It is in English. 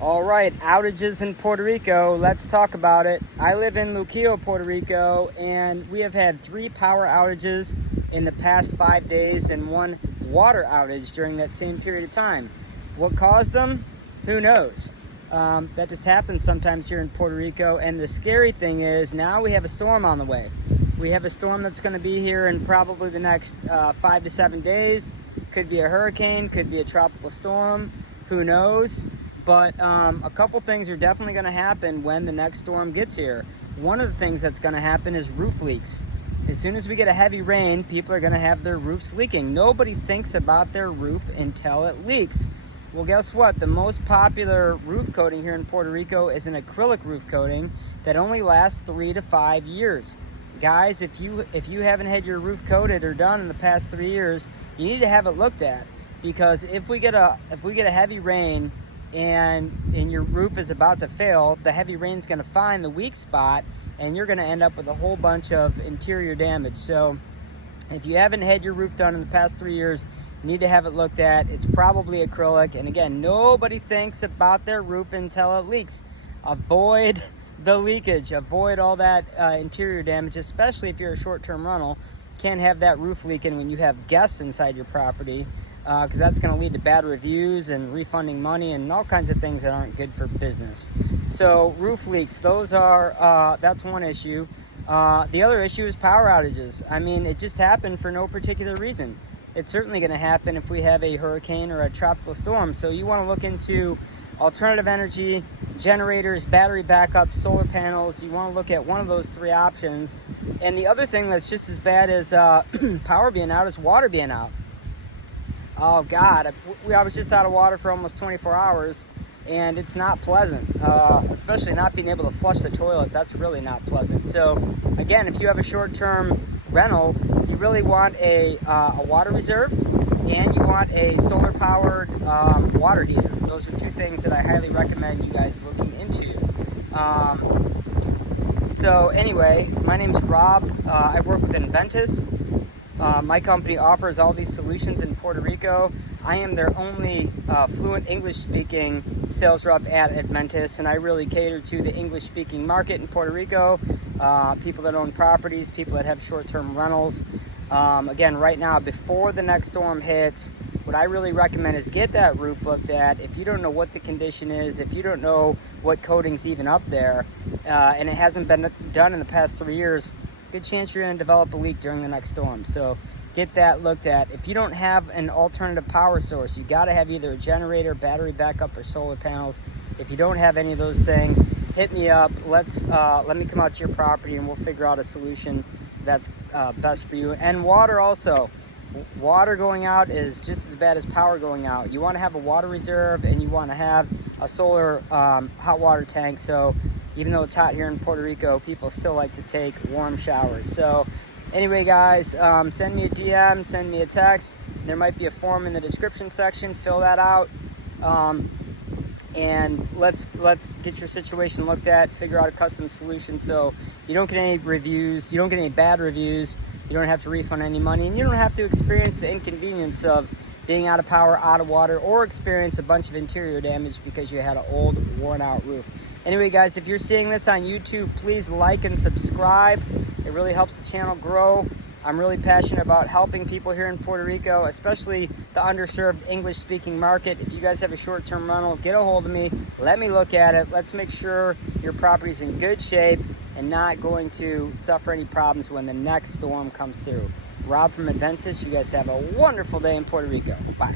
All right, outages in Puerto Rico. Let's talk about it. I live in Luquillo, Puerto Rico, and we have had 3 power outages in the past 5 days and 1 water outage during that same period of time. What caused them? Who knows? That just happens sometimes here in Puerto Rico, and the scary thing is now we have a storm on the way. We have a storm that's going to be here in probably the next 5 to 7 days. Could be a hurricane, could be a tropical storm, who knows? But a couple things are definitely going to happen when the next storm gets here. One of the things that's going to happen is roof leaks. As soon as we get a heavy rain, people are going to have their roofs leaking. Nobody thinks about their roof until it leaks. Well, guess what? The most popular roof coating here in Puerto Rico is an acrylic roof coating that only lasts 3 to 5 years. Guys, if you haven't had your roof coated or done in the past 3 years, you need to have it looked at, because if we get a heavy rain and your roof is about to fail, the heavy rain is going to find the weak spot and you're going to end up with a whole bunch of interior damage. So if you haven't had your roof done in the past 3 years, you need to have it looked at. It's probably acrylic, and again, nobody thinks about their roof until it leaks. Avoid the leakage, avoid all that interior damage, especially if you're a short-term rental. Can't have that roof leaking when you have guests inside your property, because that's going to lead to bad reviews and refunding money and all kinds of things that aren't good for business. So roof leaks, those are that's one issue. The other issue is power outages. I mean, it just happened for no particular reason. It's certainly going to happen if we have a hurricane or a tropical storm. So you want to look into alternative energy, generators, battery backup, solar panels. You want to look at one of those 3 options. And the other thing that's just as bad as power being out is water being out. Oh God, I was just out of water for almost 24 hours, and it's not pleasant, especially not being able to flush the toilet. That's really not pleasant. So again, if you have a short-term rental, you really want a water reserve, and you want a solar-powered water heater. Those are 2 things that I highly recommend you guys looking into. So anyway, my name's Rob. I work with Inventus. My company offers all these solutions in Puerto Rico. I am their only fluent English-speaking sales rep at Inventus, and I really cater to the English-speaking market in Puerto Rico. People that own properties, people that have short-term rentals. Again, right now, before the next storm hits, what I really recommend is get that roof looked at. If you don't know what the condition is, if you don't know what coating's even up there, and it hasn't been done in the past 3 years, good chance you're going to develop a leak during the next storm. So get that looked at. If you don't have an alternative power source, you got to have either a generator, battery backup, or solar panels. If you don't have any of those things, hit me up. Let me come out to your property and we'll figure out a solution that's best for you. And water also. Water going out is just as bad as power going out. You want to have a water reserve, and you want to have a solar hot water tank. So even though it's hot here in Puerto Rico, people still like to take warm showers. So anyway, guys, send me a DM, send me a text. There might be a form in the description section. Fill that out, and let's get your situation looked at, figure out a custom solution so you don't get any reviews, you don't get any bad reviews, you don't have to refund any money, and you don't have to experience the inconvenience of being out of power, out of water, or experience a bunch of interior damage because you had an old, worn-out roof. Anyway, guys, if you're seeing this on YouTube, please like and subscribe. It really helps the channel grow. I'm really passionate about helping people here in Puerto Rico, especially the underserved English-speaking market. If you guys have a short-term rental, get a hold of me. Let me look at it. Let's make sure your property's in good shape and not going to suffer any problems when the next storm comes through. Rob from Inventus, you guys have a wonderful day in Puerto Rico. Bye.